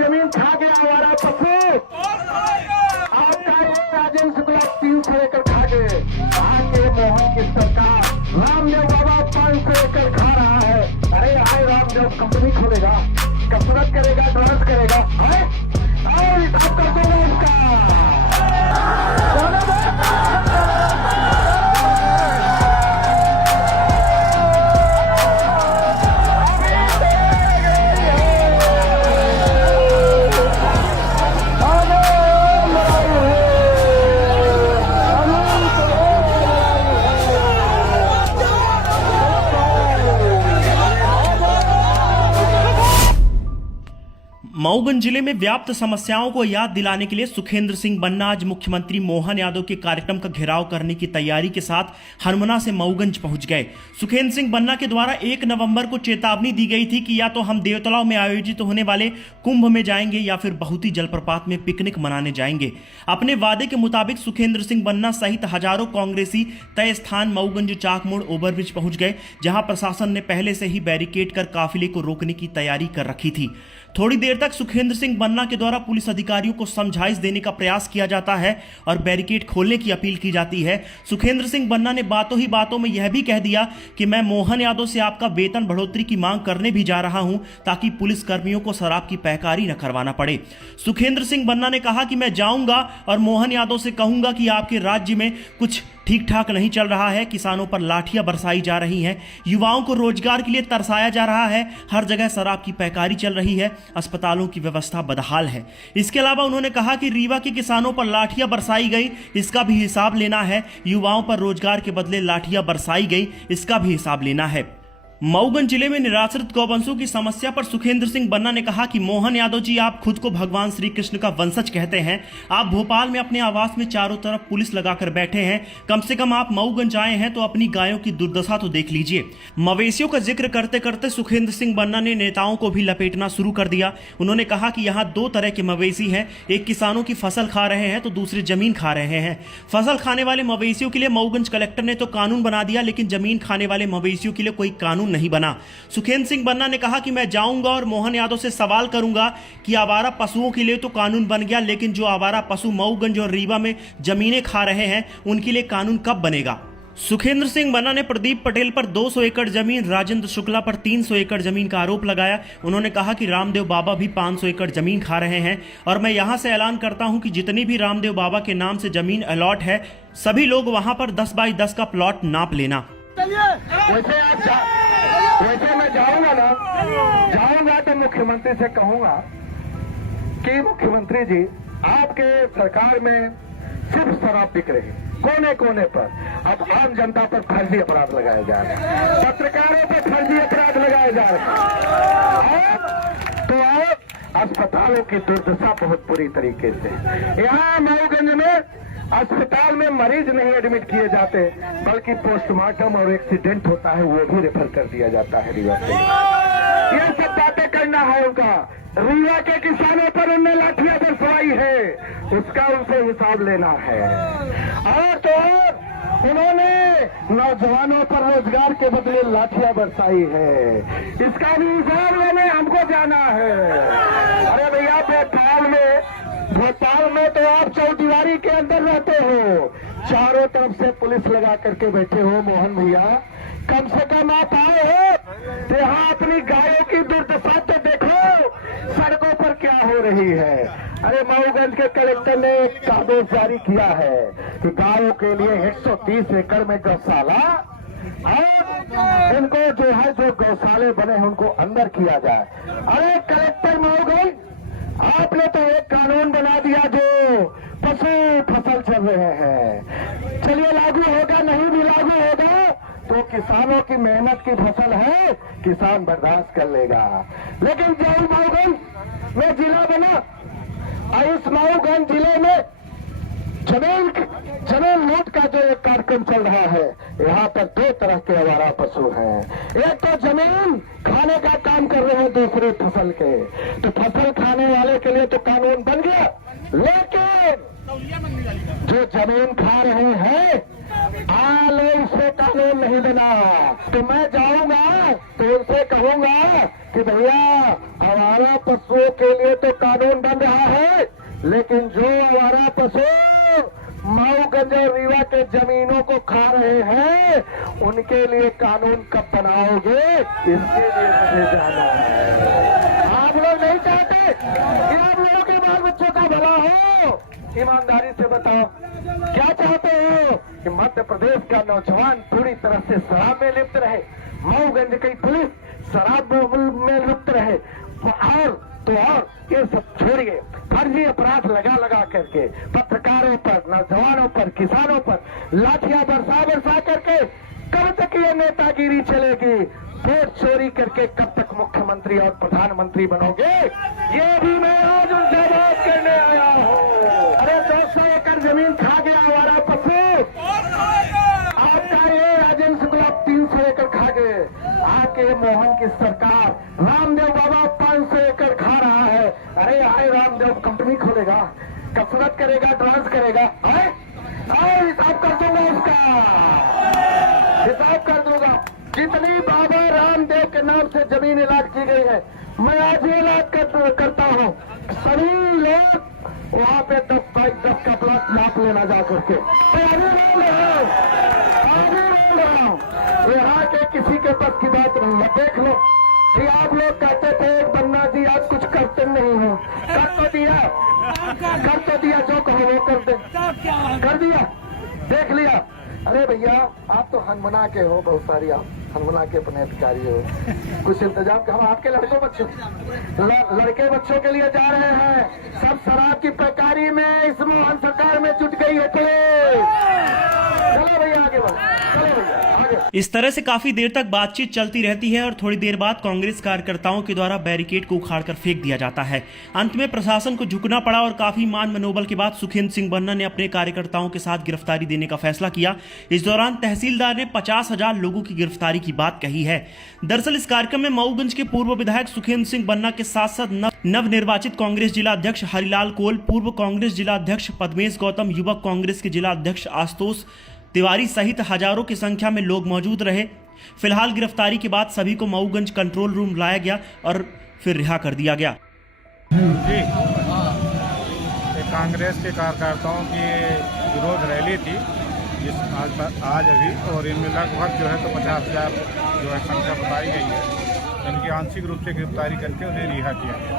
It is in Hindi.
जमीन खा गया हमारा पशु। आपका ये राजेंद्र शुक्ला 300 एकड़ खा गए। आगे मोहन की सरकार रामदेव बाबा 500 एकड़ खा रहा है। अरे आए रामदेव कंपनी खोलेगा, कसरत करेगा, डांस करेगा, है और हिसाब कर दो उसका। मऊगंज जिले में व्याप्त समस्याओं को याद दिलाने के लिए सुखेंद्र सिंह बन्ना आज मुख्यमंत्री मोहन यादव के कार्यक्रम का घेराव करने की तैयारी के साथ हरमना से मऊगंज पहुंच गए। सुखेंद्र सिंह बन्ना के द्वारा 1 नवंबर को चेतावनी दी गई थी कि या तो हम देवतलाव में आयोजित होने वाले कुंभ में जाएंगे या फिर बहुती जलप्रपात में पिकनिक मनाने जाएंगे। अपने वादे के मुताबिक सुखेंद्र सिंह बन्ना सहित हजारों कांग्रेसी तय स्थान मऊगंज चाकमोड़ ओवरब्रिज पहुंच गए, जहां प्रशासन ने पहले से ही बैरिकेड कर काफिले को रोकने की तैयारी कर रखी थी। थोड़ी देर तक सुखेंद्र सिंह बन्ना के द्वारा पुलिस अधिकारियों को समझाइश देने का प्रयास किया जाता है और बैरिकेड खोलने की अपील की जाती है। सुखेंद्र सिंह बन्ना ने बातों ही बातों में यह भी कह दिया कि मैं मोहन यादव से आपका वेतन बढ़ोतरी की मांग करने भी जा रहा हूं ताकि पुलिस कर्मियों को शराब की पैकारी न करवाना पड़े। सुखेंद्र सिंह बन्ना ने कहा कि मैं जाऊंगा और मोहन यादव से कहूंगा कि आपके राज्य में कुछ ठीक ठाक नहीं चल रहा है, किसानों पर लाठियां बरसाई जा रही हैं, युवाओं को रोजगार के लिए तरसाया जा रहा है, हर जगह शराब की पैकारी चल रही है, अस्पतालों की व्यवस्था बदहाल है। इसके अलावा उन्होंने कहा कि रीवा के किसानों पर लाठियां बरसाई गई, इसका भी हिसाब लेना है, युवाओं पर रोजगार के बदले लाठियां बरसाई गई, इसका भी हिसाब लेना है। मऊगंज जिले में निराश्रित गौवंशों की समस्या पर सुखेंद्र सिंह बन्ना ने कहा कि मोहन यादव जी, आप खुद को भगवान श्री कृष्ण का वंशज कहते हैं, आप भोपाल में अपने आवास में चारों तरफ पुलिस लगाकर बैठे हैं, कम से कम आप मऊगंज आए हैं तो अपनी गायों की दुर्दशा तो देख लीजिए। मवेशियों का जिक्र करते करते सुखेंद्र सिंह बन्ना ने नेताओं को भी लपेटना शुरू कर दिया। उन्होंने कहा कि यहाँ 2 तरह के मवेशी हैं, एक किसानों की फसल खा रहे हैं तो दूसरे जमीन खा रहे हैं। फसल खाने वाले मवेशियों के लिए मऊगंज कलेक्टर ने तो कानून बना दिया, लेकिन जमीन खाने वाले मवेशियों के लिए कोई कानून नहीं बना। सुखेंद्र सिंह बन्ना ने कहा कि मैं जाऊंगा और मोहन यादव से सवाल करूंगा कि आवारा पशुओं के लिए तो कानून बन गया, लेकिन जो आवारा पशु मऊगंज और रीवा में जमीनें खा रहे हैं उनके लिए कानून कब बनेगा। सुखेंद्र सिंह बन्ना ने प्रदीप पटेल पर 200 एकड़ जमीन, राजेंद्र शुक्ला पर 300 एकड़ जमीन का आरोप लगाया। उन्होंने कहा कि रामदेव बाबा भी 500 एकड़ जमीन खा रहे हैं और मैं यहां से ऐलान करता हूं कि जितनी भी रामदेव बाबा के नाम से जमीन अलॉट है, सभी लोग वहां पर 10 बाई 10 का प्लॉट नाप लेना। वैसे मैं जाऊंगा तो मुख्यमंत्री से कहूंगा कि मुख्यमंत्री जी, आपके सरकार में सिर्फ शराब बिक रही कोने कोने पर। अब आम जनता पर फर्जी अपराध लगाए जा रहे हैं, पत्रकारों पर फर्जी अपराध लगाए जा रहे हैं, तो अस्पतालों की दुर्दशा बहुत बुरी तरीके से। यहाँ मऊगंज में अस्पताल में मरीज नहीं एडमिट किए जाते, बल्कि पोस्टमार्टम और एक्सीडेंट होता है वो भी रेफर कर दिया जाता है रीवा से। ये सब बातें करना है उनका। रीवा के किसानों पर उन्होंने लाठियां बरसाई है, उसका उनसे हिसाब लेना है। और तो उन्होंने नौजवानों पर रोजगार के बदले लाठियां बरसाई है, इसका भी हिसाब लेने हमको जाना है। अरे भैया, भोपाल में तो आप चौदीवारी के अंदर रहते हो, चारों तरफ से पुलिस लगा करके बैठे हो। मोहन भैया, कम से कम आप आए हो तो यहाँ अपनी गायों की दुर्दशा तो देखो, सड़कों पर क्या हो रही है। अरे मऊगंज के कलेक्टर ने एक आदेश जारी किया है कि गायों के लिए 130 एकड़ में गौशाला और इनको जो गौशाले बने हैं उनको अंदर किया जाए। अरे कलेक्टर मऊगंज, आपने तो एक कानून बना दिया जो पशु फसल चल रहे हैं। चलिए, लागू होगा, नहीं भी लागू होगा तो किसानों की मेहनत की फसल है, किसान बर्दाश्त कर लेगा। लेकिन जो मऊगंज में जिला बना, इस मऊगंज जिले में जमीन लूट का जो एक कार्यक्रम चल रहा है, यहाँ पर 2 तरह के आवारा पशु हैं। एक तो जमीन खाने का काम कर रहे हैं, दूसरी फसल के। तो फसल खाने वाले के लिए तो कानून बन गया, लेकिन जो जमीन खा रहे हैं आले उसे कानून नहीं बना। तो मैं जाऊंगा तो उनसे कहूंगा कि भैया, आवारा पशुओं के लिए तो कानून बन रहा है, लेकिन जो आवारा पशु मऊगंज और रीवा के जमीनों को खा रहे हैं, उनके लिए कानून कब बनाओगे, इसके लिए मुझे जाना है। आप लोग नहीं चाहते कि आप लोगों के बाल बच्चों का भला हो? ईमानदारी से बताओ, क्या चाहते हो कि मध्य प्रदेश का नौजवान पूरी तरह से शराब में लिप्त रहे, मऊगंज की पुलिस शराब में लिप्त रहे, और ये सब छोड़िए, फर्जी अपराध लगा करके पत्रकारों पर, नौजवानों पर, किसानों पर लाठियां बरसा करके कब तक ये नेतागिरी चलेगी? वोट चोरी करके कब तक मुख्यमंत्री और प्रधानमंत्री बनोगे? ये भी मैं आज उनसे बात करने आया हूँ। अरे 200 एकड़ जमीन खा गया आवारा पशु, आपका ये राजेंद्र शुक्ला 300 एकड़ खा गए, आके मोहन की सरकार रामदेव बाबा 500 एकड़ खा रहा है। अरे आए रामदेव कंपनी खोलेगा, कसरत करेगा, डांस करेगा, हिसाब कर दूंगा, उसका हिसाब कर दूंगा। जितनी बाबा रामदेव के नाम से जमीन इलाज की गई है, मैं आज ही इलाज करता हूँ। सभी लोग वहाँ पे 10 का प्लॉट लाभ लेना जा करके, मैं अभी बोल रहा हूँ, यहाँ के किसी के पास की बात नहीं है। देख लो कि आप लोग कहते थे बन्ना जी आज कुछ करते नहीं हो, कर तो दिया, जो कहो वो कर दिया, देख लिया। अरे भैया आप तो हनमना के हो, बहुत सारी आप हनमना के अपने अधिकारी हो, कुछ इंतजाम कर। हम आपके लड़के बच्चों के लिए जा रहे हैं, सब शराब की पैकारी में इस मोहन सरकार में जुट गई है। चलो भैया आगे बढ़ो, चलो भैया आगे। इस तरह से काफी देर तक बातचीत चलती रहती है और थोड़ी देर बाद कांग्रेस कार्यकर्ताओं के द्वारा बैरिकेड को उखाड़कर फेंक दिया जाता है। अंत में प्रशासन को झुकना पड़ा और काफी मान मनोबल के बाद सुखेंद्र सिंह बन्ना ने अपने कार्यकर्ताओं के साथ गिरफ्तारी देने का फैसला किया। इस दौरान तहसीलदार ने 50,000 लोगों की गिरफ्तारी की बात कही है। दरअसल इस कार्यक्रम में मऊगंज के पूर्व विधायक सुखेंद्र सिंह बन्ना के साथ साथ नवनिर्वाचित कांग्रेस जिला अध्यक्ष हरिलाल कोल, पूर्व कांग्रेस जिला अध्यक्ष पद्मेश गौतम, युवक कांग्रेस के जिला अध्यक्ष आशुतोष तिवारी सहित हजारों की संख्या में लोग मौजूद रहे। फिलहाल गिरफ्तारी के बाद सभी को मऊगंज कंट्रोल रूम लाया गया और फिर रिहा कर दिया गया। जी, कांग्रेस के कार्यकर्ताओं की विरोध रैली थी आज अभी, और इनमें लगभग जो है तो 50,000 जो है संख्या बताई गई है। इनकी आंशिक रूप से गिरफ्तारी करके उन्हें रिहा किया गया।